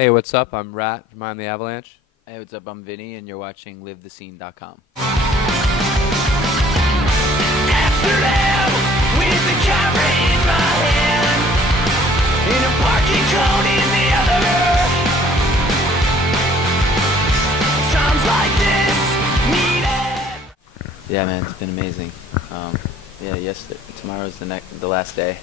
Hey, what's up? I'm Rat from Am The Avalanche. Hey, what's up? I'm Vinny, and you're watching LiveTheScene.com. Amsterdam, with the camera in my hand, in a parking cone in the other. Times like this, needed. Yeah, man, it's been amazing. Tomorrow's the last day.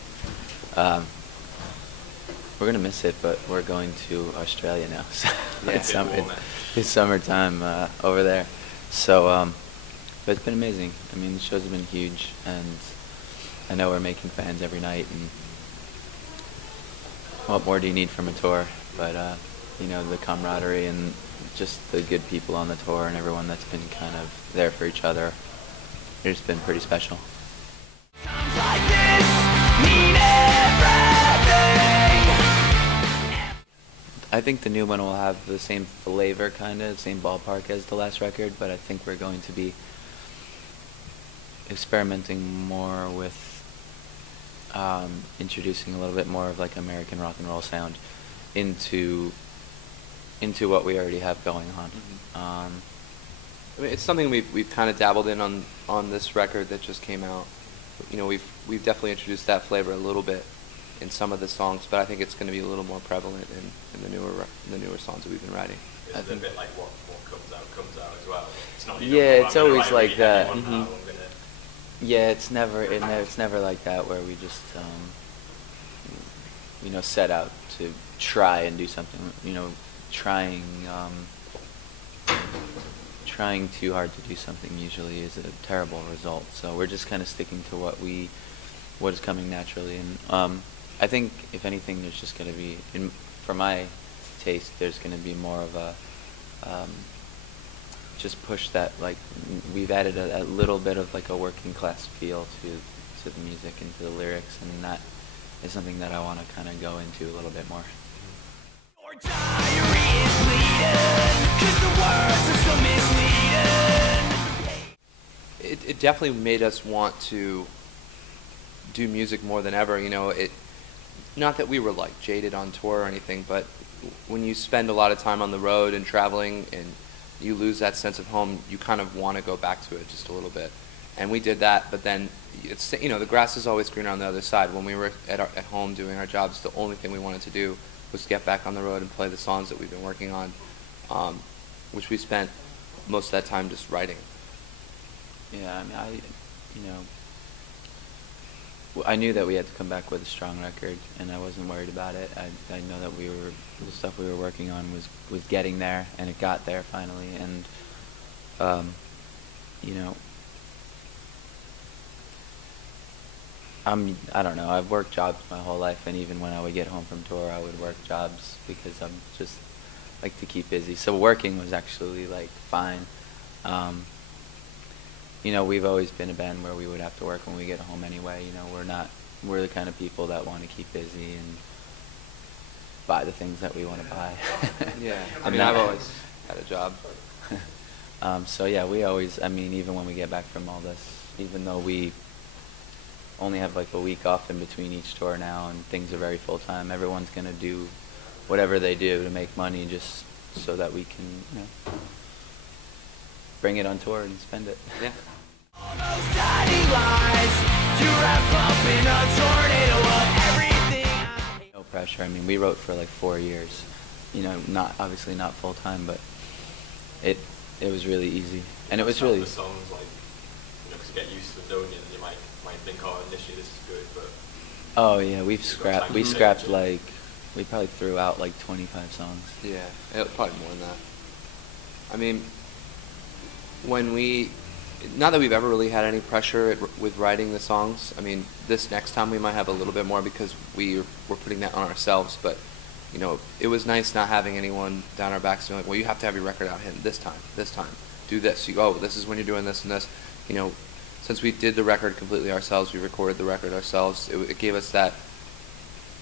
We're gonna miss it, but we're going to Australia now. So it's summertime over there. So, but it's been amazing. I mean, the shows have been huge, and I know we're making fans every night. And what more do you need from a tour? But the camaraderie and just the good people on the tour and everyone that's been kind of there for each other. It's been pretty special. Times like this, mean everything. I think the new one will have the same flavor, kind of, same ballpark as the last record, but I think we're going to be experimenting more with introducing a little bit more of like American rock and roll sound into what we already have going on. I mean, it's something we've kind of dabbled in on this record that just came out. You know, we've definitely introduced that flavor a little bit in some of the songs, but I think it's going to be a little more prevalent in the newer songs that we've been writing. It's a bit like what comes out as well. It's not. It's always like that. Yeah, it's never like that where we just set out to try and do something. Trying too hard to do something usually is a terrible result. So we're just kind of sticking to what is coming naturally. And I think if anything, there's just going to be, for my taste, there's going to be more of a just push that, like, we've added a little bit of like a working class feel to the music and to the lyrics, and that is something that I want to kind of go into a little bit more. Your diary is bleeding, 'cause the words are so misleading. It definitely made us want to do music more than ever. Not that we were like jaded on tour or anything, but when you spend a lot of time on the road and traveling and you lose that sense of home, you kind of want to go back to it just a little bit. And we did that, but then it's, the grass is always greener on the other side. When we were at home doing our jobs, the only thing we wanted to do was get back on the road and play the songs that we've been working on, which we spent most of that time just writing. Yeah, I knew that we had to come back with a strong record, and I wasn't worried about it. I know that the stuff we were working on was getting there, and it got there finally. And I don't know. I've worked jobs my whole life, and even when I would get home from tour, I would work jobs because I'm just like to keep busy. So working was actually like fine. We've always been a band where we would have to work when we get home anyway. We're the kind of people that want to keep busy and buy the things that we want to buy. Yeah, I've always had a job. We always, even when we get back from all this, even though we only have like a week off in between each tour now and things are very full-time, everyone's going to do whatever they do to make money just so that we can, bring it on tour and spend it. Yeah. All those tiny lies, you wrap up in a tornado of everything. No pressure. We wrote for like 4 years. Obviously not full time, but it was really easy, and it was really. The songs, like, because you get used to doing it, and you might think, oh, initially this is good, but. Oh yeah, we scrapped like, we probably threw out like 25 songs. Yeah, probably more than that. Not that we've ever really had any pressure with writing the songs. This next time we might have a little bit more because we're putting that on ourselves. But, it was nice not having anyone down our backs being like, well, you have to have your record out this time, do this. This is when you're doing this and this. Since we did the record completely ourselves, we recorded the record ourselves, it gave us that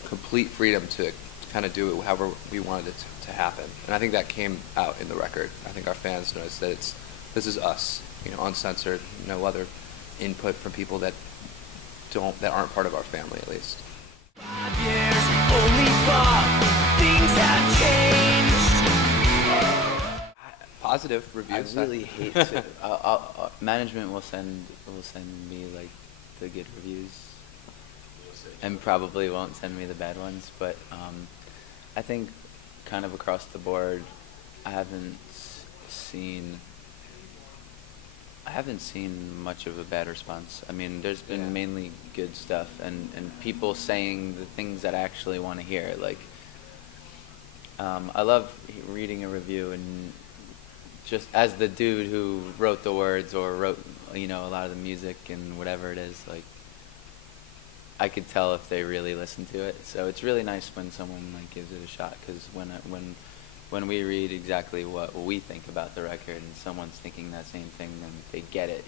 complete freedom to kind of do it however we wanted it to happen. And I think that came out in the record. I think our fans noticed that this is us, uncensored, no other input from people that aren't part of our family, at least. 5 years, only 5 things have changed. positive reviews. I really hate to. Management will send me like the good reviews, and probably won't send me the bad ones. But I think kind of across the board, I haven't seen much of a bad response. I mean, there's been mainly good stuff, and people saying the things that I actually want to hear. Like, I love reading a review, and just as the dude who wrote the words or wrote, a lot of the music and whatever it is, like, I could tell if they really listen to it. So it's really nice when someone like gives it a shot, because when we read exactly what we think about the record and someone's thinking that same thing, then they get it,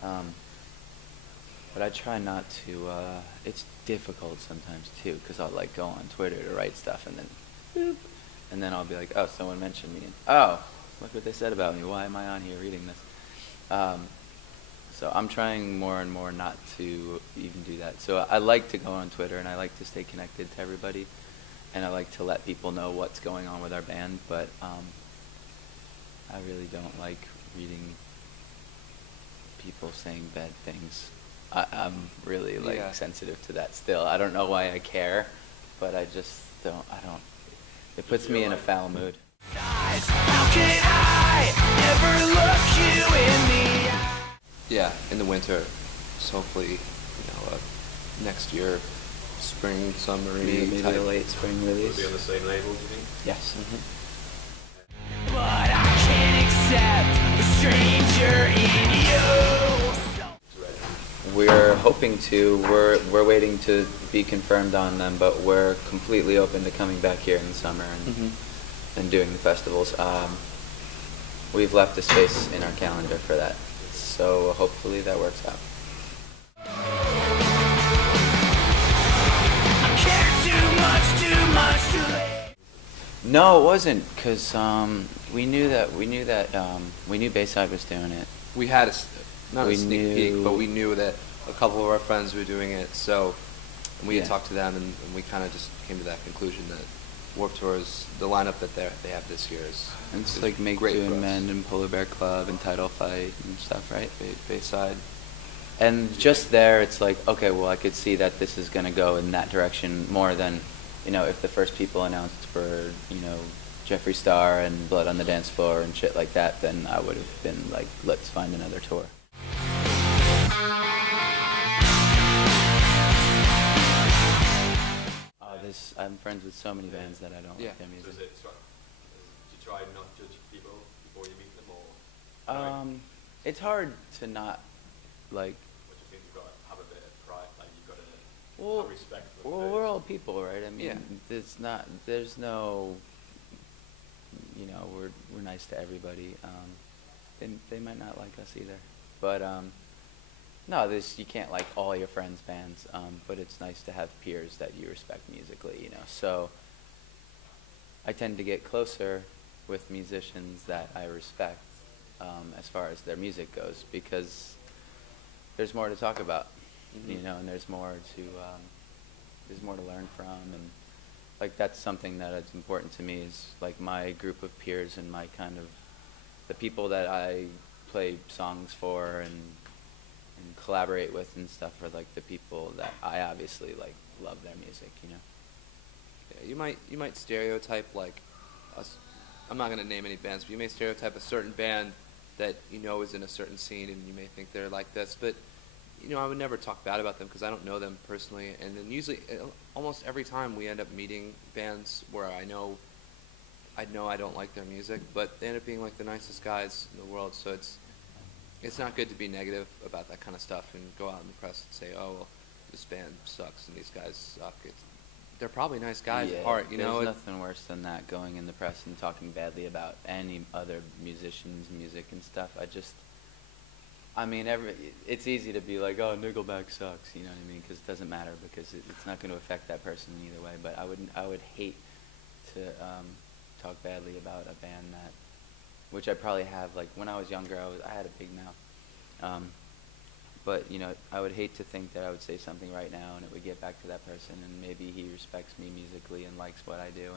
But I try not to, it's difficult sometimes too, because I'll like go on Twitter to write stuff, and then boop, and then I'll be like, oh, someone mentioned me, and oh, look what they said about me, why am I on here reading this? So I'm trying more and more not to even do that. So I like to go on Twitter, and I like to stay connected to everybody, and I like to let people know what's going on with our band, but I really don't like reading people saying bad things. I'm really sensitive to that still. I don't know why I care, but I just don't. It puts me in a foul mood. How can I ever look you in the eye? Yeah, in the winter. So hopefully, next year, spring, summer, Maybe a late spring Will release. it be on the same label, do you think? Yes. But I can't accept the stranger in you. We're hoping to. We're waiting to be confirmed on them, but we're completely open to coming back here in the summer and doing the festivals. We've left a space in our calendar for that, so hopefully that works out. I care too much, too late. No, it wasn't, because we knew Bayside was doing it. We had not We a sneak knew- peek, but we knew that a couple of our friends were doing it. So we had Yeah. talked to them, and we kind of just came to that conclusion that Warped Tour is the lineup that they have this year is. And it's is like Make great Do for and us. Mend and Polar Bear Club and Title Fight and stuff, right? Bayside. And just there, it's like, okay, well, I could see that this is going to go in that direction more than, if the first people announced for, Jeffree Star and Blood on the Dance Floor and shit like that, then I would have been like, let's find another tour. I'm friends with so many bands that I don't like their So music. is it, do you try and not judge people before you meet them, or It's hard to not, like, what do you think you've got to have a bit of pride, like you've got to well, have respect for them well, first? we're all people, right? I mean, Yeah. there's no, we're nice to everybody. They might not like us either, but no, you can't like all your friends' bands, but it's nice to have peers that you respect musically, So I tend to get closer with musicians that I respect as far as their music goes, because there's more to talk about, and there's more to learn from, and like that's something that is important to me, is like my group of peers and my kind of the people that I play songs for and collaborate with and stuff are like the people that I obviously like love their music, Yeah, you might stereotype like us. I'm not gonna name any bands, but you may stereotype a certain band that is in a certain scene, and you may think they're like this. But I would never talk bad about them because I don't know them personally. And then usually, almost every time, we end up meeting bands where I know I don't like their music, but they end up being like the nicest guys in the world. So it's not good to be negative about that kind of stuff and go out in the press and say, oh, well, this band sucks and these guys suck. They're probably nice guys at heart, There's nothing worse than that, going in the press and talking badly about any other musician's music and stuff. It's easy to be like, oh, Nickelback sucks, you know what I mean? Because it doesn't matter, because it's not going to affect that person in either way. But I would hate to talk badly about a band that, which I probably have. Like when I was younger, I had a big mouth. But I would hate to think that I would say something right now and it would get back to that person, and maybe he respects me musically and likes what I do,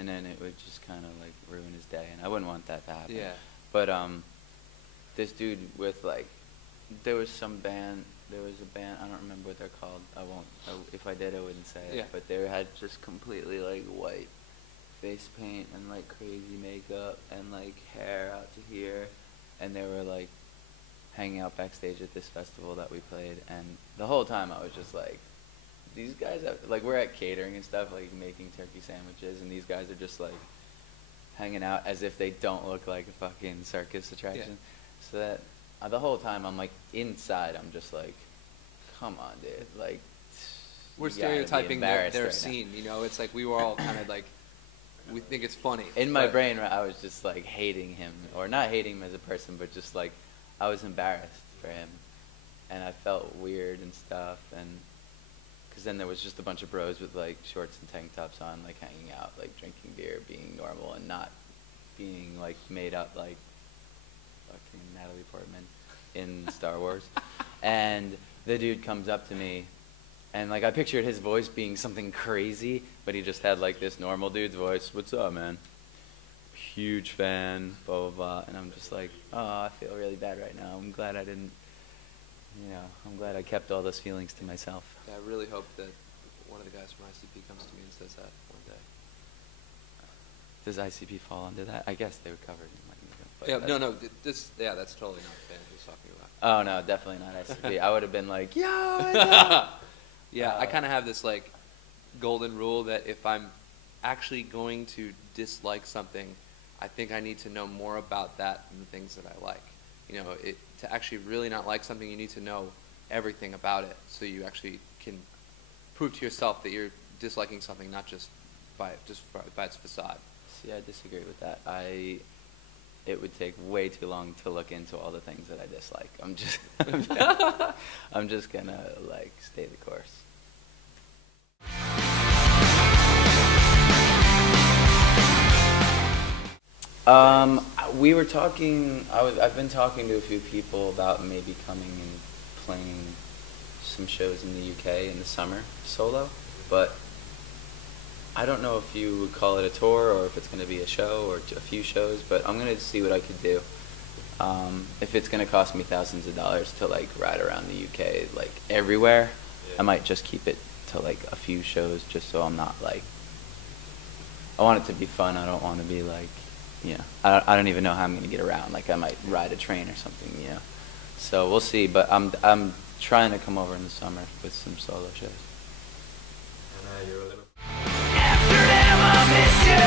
and then it would just kind of like ruin his day, and I wouldn't want that to happen. Yeah. But this dude with like, there was a band, I don't remember what they're called. If I did, I wouldn't say it. Yeah. But they had just completely like white face paint and like crazy makeup and like hair out to here, and they were like hanging out backstage at this festival that we played, and the whole time I was just like, these guys have, like, we're at catering and stuff, like making turkey sandwiches, and these guys are just like hanging out as if they don't look like a fucking circus attraction. Yeah. So that the whole time I'm like, inside I'm just like, come on, dude, like, we're stereotyping their scene, you know. It's like we were all kind of like, we think it's funny. In my brain, I was just like hating him, or not hating him as a person, but just like I was embarrassed for him, and I felt weird and stuff, and because then there was just a bunch of bros with like shorts and tank tops on, like hanging out, like drinking beer, being normal, and not being like made up like fucking Natalie Portman in Star Wars. And the dude comes up to me, and like I pictured his voice being something crazy, but he just had like this normal dude's voice. What's up, man? Huge fan, blah blah blah. And I'm just like, oh, I feel really bad right now. I'm glad I didn't, I'm glad I kept all those feelings to myself. Yeah, I really hope that one of the guys from ICP comes to me and says that one day. Does ICP fall under that? I guess they were covered in like music. Yeah, no, that's totally not the band he was talking about. Oh no, definitely not ICP. I would have been like, yo. Yeah, I kind of have this like golden rule that if I'm actually going to dislike something, I think I need to know more about that than the things that I like. You know, to actually really not like something, you need to know everything about it, so you actually can prove to yourself that you're disliking something, not just by its facade. See, I disagree with that. It would take way too long to look into all the things that I dislike. I'm just gonna like stay the course. We were talking. I've been talking to a few people about maybe coming and playing some shows in the UK in the summer solo, but I don't know if you would call it a tour or if it's going to be a show or a few shows. But I'm going to see what I could do. If it's going to cost me thousands of dollars to like ride around the UK like everywhere, I might just keep it to like a few shows, just so I'm not like. I want it to be fun. I don't want to be like. I don't even know how I'm going to get around. Like I might ride a train or something, So we'll see. But I'm trying to come over in the summer with some solo shows. And you're a limit. Amsterdam, I miss you.